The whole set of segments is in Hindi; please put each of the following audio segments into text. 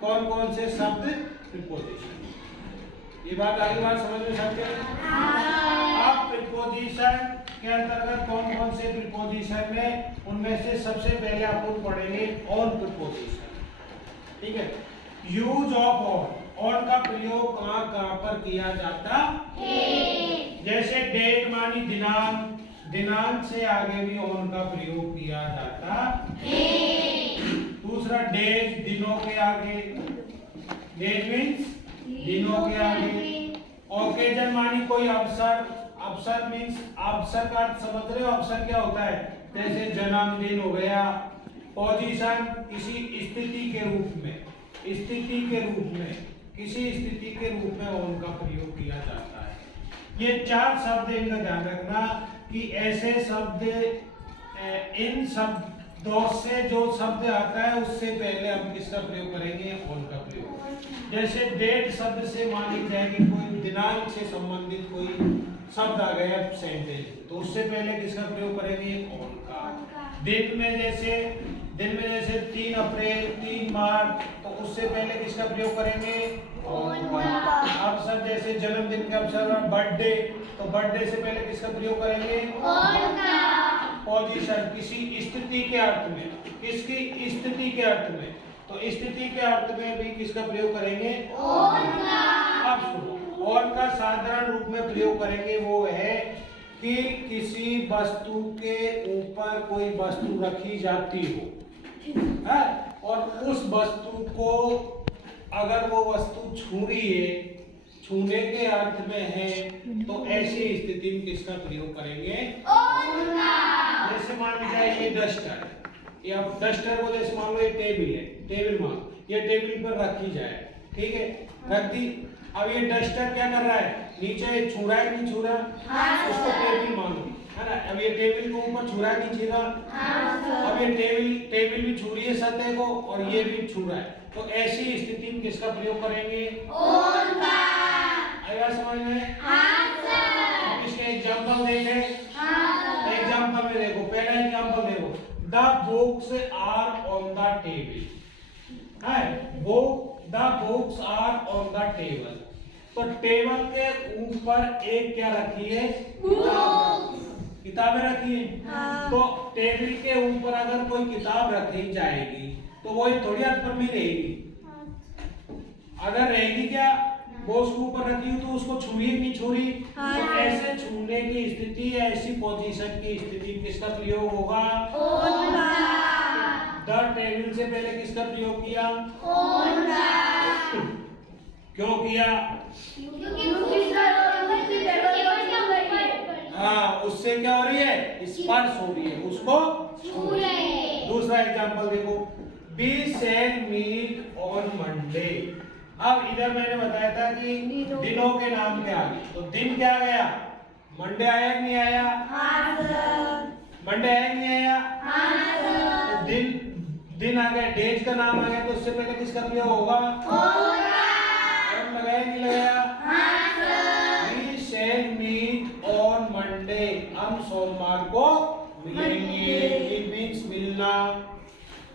कौन कौन से शब्द प्रीपोजिशन। ये बात आगे बात समझ में सकते हैं। अब प्रीपोजिशन के अंतर्गत कौन कौन से प्रीपोजिशन में, उनमें से सबसे पहले अपन पढ़ेंगे ऑन प्रीपोजिशन। ठीक है, यूज ऑफ ऑन का प्रयोग कहाँ कहाँ पर किया जाता है। जैसे डेट मानी दिनांक, दिनांक से आगे भी ऑन का प्रयोग किया जाता है। दूसरा डेज, दिनों के आगे, डेज मीन्स दिनों के आगे। ओकेजन मानी कोई अवसर, अवसर मीन्स अवसर का अर्थ समझ रहे हो, अवसर क्या होता है, जैसे जन्मदिन हो गया। पोजीशन किसी स्थिति के रूप में, स्थिति के रूप में, किसी स्थिति के रूप में ऑन का प्रयोग किया जाता है। ये चार शब्द इनका ध्यान रखना कि ऐसे शब्द, इन शब्दों से जो शब्द आता है उससे पहले हम किसका प्रयोग करेंगे, ऑन का प्रयोग। जैसे डेट शब्द से मान लीजिए कि कोई दिनांक से संबंधित कोई शब्द आ गया सेंटेंस, तो उससे पहले किसका प्रयोग करेंगे, ऑन का। दिन में जैसे 3 अप्रैल, 3 मार्च, तो उससे पहले किसका प्रयोग करेंगे, ऑन का। अवसर जैसे जन्मदिन के अवसर पर बर्थडे, तो बर्थडे से पहले किसका प्रयोग करेंगे, ऑन का। पोजीशन किसी स्थिति के अर्थ में, किसकी स्थिति के अर्थ में, तो स्थिति के अर्थ में भी किसका प्रयोग करेंगे, ऑन का। अब सुनो, ऑन का साधारण रूप में प्रयोग करेंगे वो है कि किसी वस्तु के ऊपर कोई वस्तु रखी जाती हो है, और उस वस्तु को अगर वो वस्तु छू रही है, छूने के अर्थ में है, तो ऐसी स्थिति में किसका प्रयोग करेंगे, ऑन का। जैसे मान लीजिए ये डस्टर, ये अब डस्टर को जैसे मान लो ये टेबल है, टेबल मान, ये टेबल पर रखी जाए, ठीक है, रख दी। अब ये डस्टर क्या कर रहा है, नीचे छू रहा है, नहीं छू रहा, उसको टेबल मानो, है ना। अब ये टेबल को ऊपर छू रहा है, नहीं छू रहा, अब ये टेबल भी छू रही है सतह को, और ये भी छू रहा है, तो ऐसी स्थिति में किसका प्रयोग करेंगे, ऑन का। आया समझ में? हाँ सर। इसके एग्जांपल देखे, एग्जांपल में देखो, पहला एग्जांपल देखो, the books are on the table, है वो, the books are on the table, तो टेबल के ऊपर एक क्या रखी है, किताबें रखी है। हाँ। तो टेबल के ऊपर अगर कोई किताब रखी जाएगी तो वो थोड़ी हाथ पर में रहेगी, अगर रहेगी क्या, वो उसके ऊपर रखी हो तो उसको छू रही नहीं छू रही। हाँ। तो ऐसे छूने की स्थिति, ऐसी पोजीशन की स्थिति किसका प्रयोग होगा, ऑन का। द टेबल से पहले किसका प्रयोग किया, ऑन का। क्यों किया, हाँ, उससे क्या हो रही है, स्पर्श हो रही है, उसको छू रही है। दूसरा एग्जांपल देखो, we shall meet on Monday. अब इधर मैंने बताया था कि दिनों के नाम के आगे, तो दिन क्या गया, मंडे आया कि नहीं आया, हाँ सर। मंडे आया कि नहीं आया, हाँ सर। तो दिन आ गया, डेज का नाम आ गया, तो उससे पहले किसका प्रयोग होगा, ऑन का। लगाया नहीं लगाया, हाँ sir. We shall meet on Monday, हम सोमवार को मिलेंगे, इट मींस मिलना।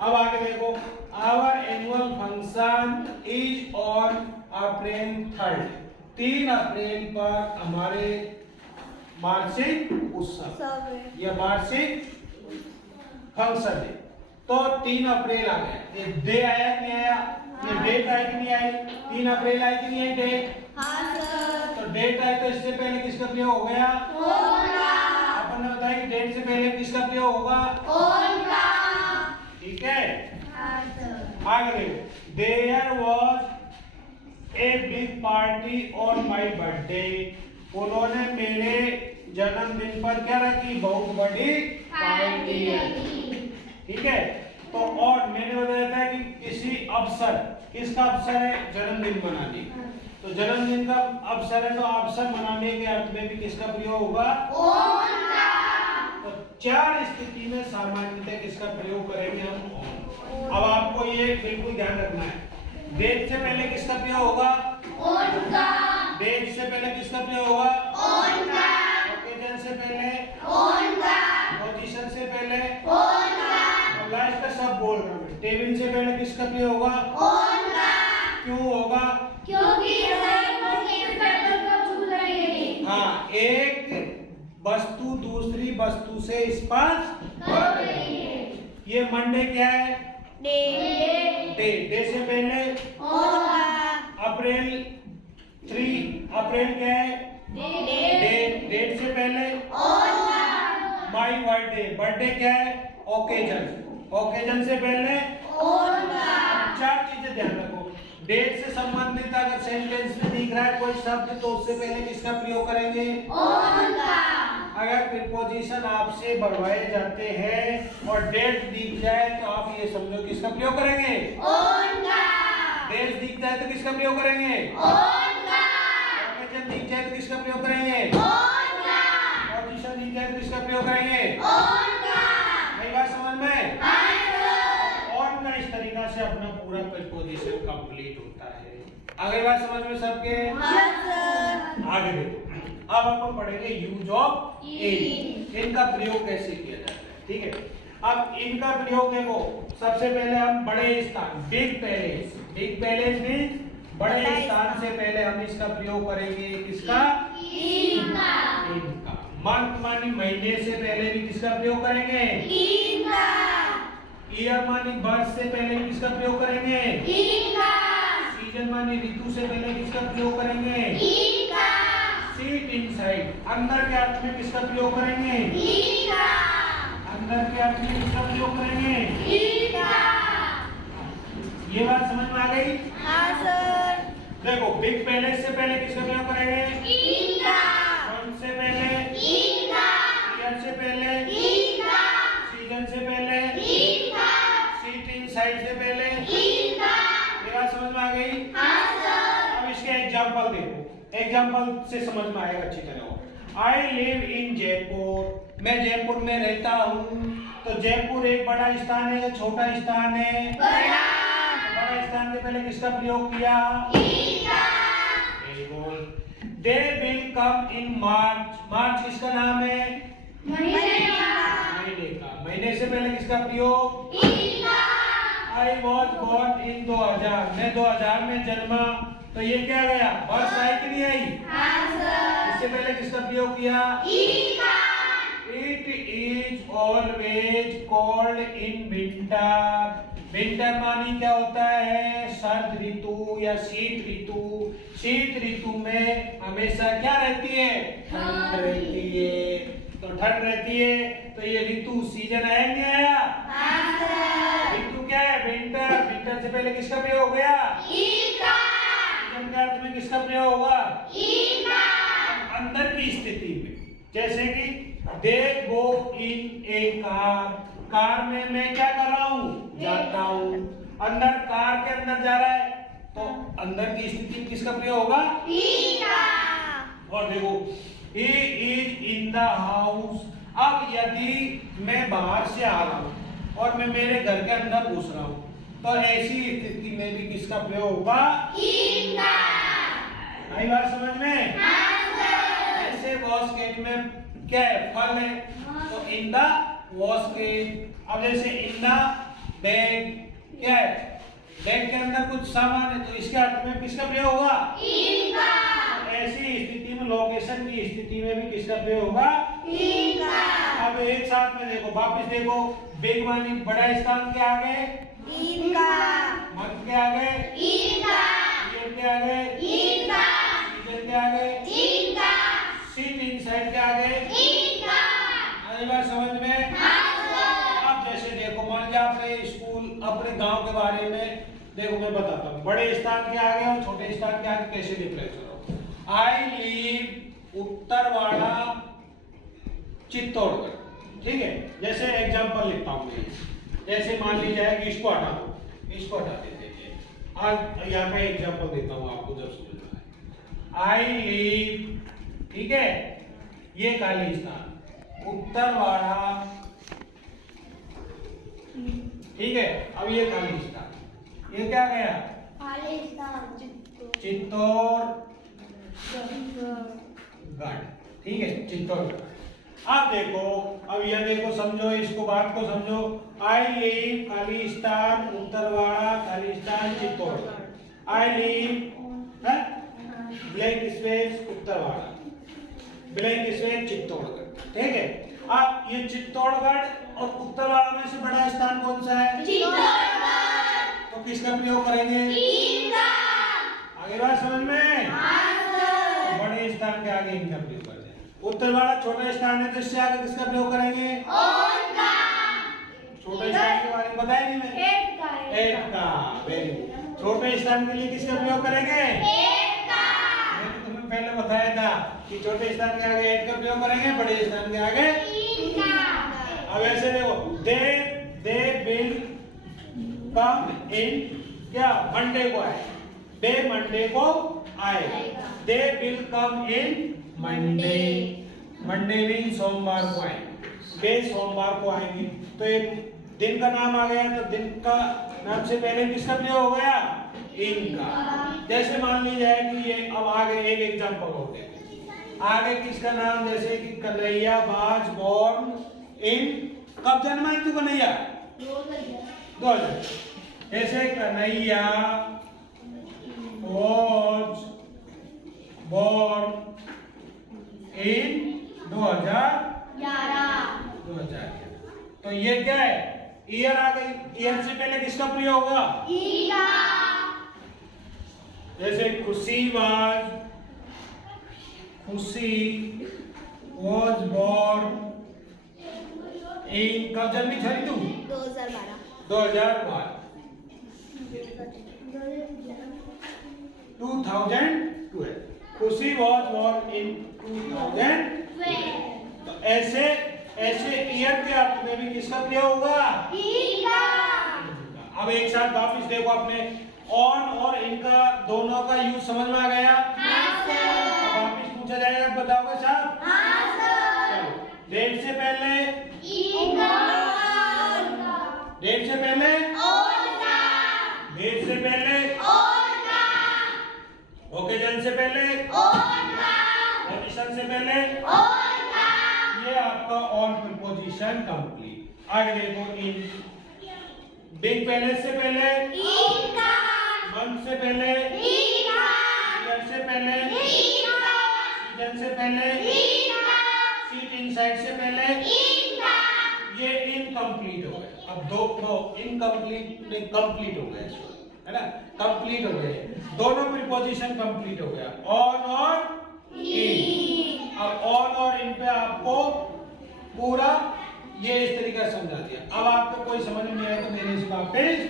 अब आगे देखो, our annual function is on April 3rd, 3 अप्रैल पर हमारे वार्षिक उत्सव या वार्षिक फंक्शन है। तो 3 अप्रैल आ गया, ये डे आया कि नहीं आया, ये डेट आई कि नहीं आई, 3 अप्रैल आई कि नहीं आई डेट, हाँ सर। तो डेट आई तो इससे पहले किसका प्रयोग हो गया, ऑन का। अपन ने बताया कि डेट से पहले किसका प्रयोग होगा, ऑन का, ठीक है, हाँ सर। आगे देखो, there was a big party on my birthday, उन्होंने मेरे जन्मदिन पर क्या रखी, बहुत बड़ी पार्टी रखी, ठीक है। तो और मैंने बताया था कि किसी अवसर, किसका अवसर है, जन्मदिन मनाने, तो जन्मदिन का अवसर है, तो अवसर मनाने के अर्थ में भी किसका प्रयोग होगा, ऑन का। तो 4 स्थिति में सामान्यतः किसका प्रयोग करेंगे हम, ऑन। अब आपको ये बिल्कुल ध्यान रखना है, डेट से पहले किसका प्रयोग होगा, ऑन का। डेट से पहले किसका प्रयोग होगा, ऑन का। ओकेजन से पहले, ऑन का। पोजीशन से पहले, ऑन का। लास्ट का सब बोल रहा हूं, टेबल से पहले किसका प्रयोग होगा, ऑन का। से स्पर्श कर रही है। ये मंडे क्या है? डे डे से पहले अप्रैल 3 अप्रैल क्या है? डे डेट से पहले माय बर्थडे क्या है? ओकेजन से पहले चार चीजें ध्यान रखो। डेट से संबंधित अगर सेंटेंस में दिख रहा है कोई शब्द तो उससे पहले किसका प्रयोग करेंगे? अगर प्रीपोजिशन आपसे बढ़वाए जाते हैं और डेट दिख जाए तो आप ये समझो किसका प्रयोग करेंगे? डेट दिख जाए तो किसका प्रयोग करेंगे? ओकेजन दिख जाए तो किसका प्रयोग करेंगे? पोजीशन दिख जाए तो किसका प्रयोग करेंगे? मेरी बात समझ में? ऑन का इस तरीका से अपना पूरा प्रीपोजिशन कंप्लीट होता है। आगे बात समझ में सबके? आगे देखो, अब अपन पढ़ेंगे यूज ऑफ इन। इनका प्रयोग कैसे किया जाता है, ठीक है? अब इनका प्रयोग देखो, सबसे पहले हम बड़े स्थान बिग पैलेस मींस बड़े स्थान से पहले हम इसका प्रयोग करेंगे किसका? इनका। मंथ मानी महीने से पहले भी किसका प्रयोग करेंगे? ईयर मानी वर्ष से पहले भी किसका प्रयोग करेंगे? सीजन मानी ऋतु से पहले किसका प्रयोग करेंगे? सीट इनसाइड अंदर के अर्थ में किसका प्रयोग करेंगे? अंदर के अर्थ में किसका प्रयोग करेंगे? ये बात समझ में आ गई? देखो, बिग पैलेस से पहले किसका प्रयोग करेंगे? मंथ से पहले, ईयर से पहले, सीजन से पहले, सीट इनसाइड से पहले। ये बात समझ में आ गई? अब इसके एग्जांपल देखो, एग्जांपल से समझ में आएगा अच्छी तरह। आई लिव इन जयपुर, मैं जयपुर में रहता हूँ। तो जयपुर एक बड़ा स्थान है या छोटा स्थान है? बड़ा स्थान के पहले किसका प्रयोग किया? दे विल कम इन मार्च, मार्च किसका नाम है? महीने का। महीने से पहले किसका प्रयोग? आई वॉज बॉर्न इन 2000, मैं 2000 में जन्मा। तो ये क्या गया? वर्ष आई कि नहीं आई? इससे पहले किसका प्रयोग किया? It is always cold in winter. Winter मानी क्या होता है? शरद ऋतु या शीत ऋतु। शीत ऋतु में हमेशा क्या रहती है? ठंड रहती है। तो ठंड रहती है तो ये ऋतु सीजन है नहीं आया? ऋतु क्या है? विंटर। विंटर से पहले किसका प्रयोग हो गया? सीजन के अर्थ में किसका प्रयोग होगा? अंदर की स्थिति में, जैसे कि दे गो इन ए कार, कार में मैं क्या कर रहा हूँ? जाता हूँ। अंदर कार के अंदर जा रहा है तो अंदर की स्थिति में किसका प्रयोग होगा? और देखो, he is in the house। अब यदि मैं बाहर से आ रहा हूँ और मैं मेरे घर के अंदर घुस रहा हूँ तो ऐसी स्थिति में भी किसका प्रयोग होगा? आई बात समझ में? जैसे बास्केट में क्या है? फल है तो इन द बास्केट। अब जैसे इन द बैग क्या है? बैग के अंदर कुछ सामान है तो इसके अर्थ में किसका प्रयोग होगा? ऐसी स्थिति में, लोकेशन की स्थिति में भी किसका प्रयोग होगा? अब एक साथ में देखो, वापस देखो, बिग मानी बड़ा स्थान के आगे, मंथ के आगे, ईयर के आगे, सीजन के आगे, सीट इनसाइड के आगे। आई बात समझ में? अब जैसे देखो, मान लिया आपने स्कूल अपने गांव के बारे में देखो, मैं बताता हूँ। बड़े स्थान के आगे और छोटे स्थान के आगे कैसे रिप्लेस करो। आई लिव उत्तरवाड़ा चित्तौड़गढ़, ठीक है? जैसे एग्जांपल लिखता हूँ मैं, जैसे मान ली जाए कि इसको हटा दो, इसको हटा देते हैं। आज यहाँ पे एग्जांपल देता हूँ आपको जब समझना है। आई लिव, ठीक है, ये खाली स्थान उत्तरवाड़ा, ठीक है? अब ये खाली स्थान, ये क्या गया? चित्तौड़गढ़, ठीक है? चित्तौड़गढ़। अब देखो, अब ये देखो, समझो इसको, बात को समझो। आई लिव खाली स्थान उत्तरवाड़ा खाली स्थान Chittorgarh. I leave blank space Uttarwada, blank space Chittorgarh, ठीक है? अब ये चित्तौड़गढ़ और उत्तरवाड़ा में से बड़ा स्थान कौन सा है? चित्तौड़गढ़। तो किसका प्रयोग करेंगे? इनका। आगे बात समझ में? हाँ सर। बड़े स्थान के आगे इनका प्रयोग करते हैं। उत्तरवाड़ा छोटा स्थान है तो इससे आगे किसका प्रयोग करेंगे? उनका। छोटे स्थान के बारे में बताया नहीं मैंने? एट का। Very good. छोटे स्थान के लिए किसका प्रयोग करेंगे? एट का। मैंने तुम्हें पहले बताया था कि छोटे स्थान के आगे एट का प्रयोग करेंगे, बड़े स्थान के आगे इनका। अब ऐसे देखो, दे विल कम इन क्या मंडे को आए, दे मंडे को आएगा, they will come in Monday, Monday mean सोमवार को आएंगे, वे सोमवार को आएंगे। तो एक दिन का नाम आ गया तो दिन का नाम से पहले किसका प्रयोग हो गया? इनका। जैसे मान ली जाए कि ये अब आगे एक एग्जांपल हो गया, आगे किसका नाम, जैसे कि कन्हैया वाज बोर्न इन, कब जन्मा है तू कन्हैया? 2000। जैसे कन्हैया वाज बोर्न इन 2011। तो ये क्या है? ईयर आ गई, ईयर से पहले किसका प्रयोग होगा? इनका। जैसे खुशी वाज बोर्न इन, कब जन्मी थी तू? 2012। 2012। खुशी वाज बोर्न इन 2012। तो ऐसे ईयर के अर्थ में भी किसका प्रयोग होगा? इनका। अब एक साथ वापस देखो, अपने ऑन और इनका दोनों का यूज समझ में आ गया? हाँ सर। अब वापस पूछा जाएगा, बताओगे साहब? हाँ सर। चलो, डेट से पहले इनका। डेट से पहले उनका। डेट से पहले उनका। ओकेजन से पहले उनका। पोजीशन से पहले। उनका। ये आपका ऑन प्रीपोजिशन कंप्लीट। आगे देखो, इन बिग पैलेस से पहले, इनका। मंथ से पहले, इनका। ईयर से पहले, इनका। सीजन से पहले, इनका। सीट इनसाइड से पहले, इनका। ये इनकम्प्लीट हो गए। अब दो इनकम्प्लीट नहीं, कंप्लीट हो गए, है ना, कंप्लीट हो गए, दोनों प्रीपोजिशन कंप्लीट हो गया, ऑन और इन। अब ऑन और इन पे आपको पूरा ये इस तरीके से समझा दिया। अब आपको कोई समझ नहीं आया तो मेरे इस वापस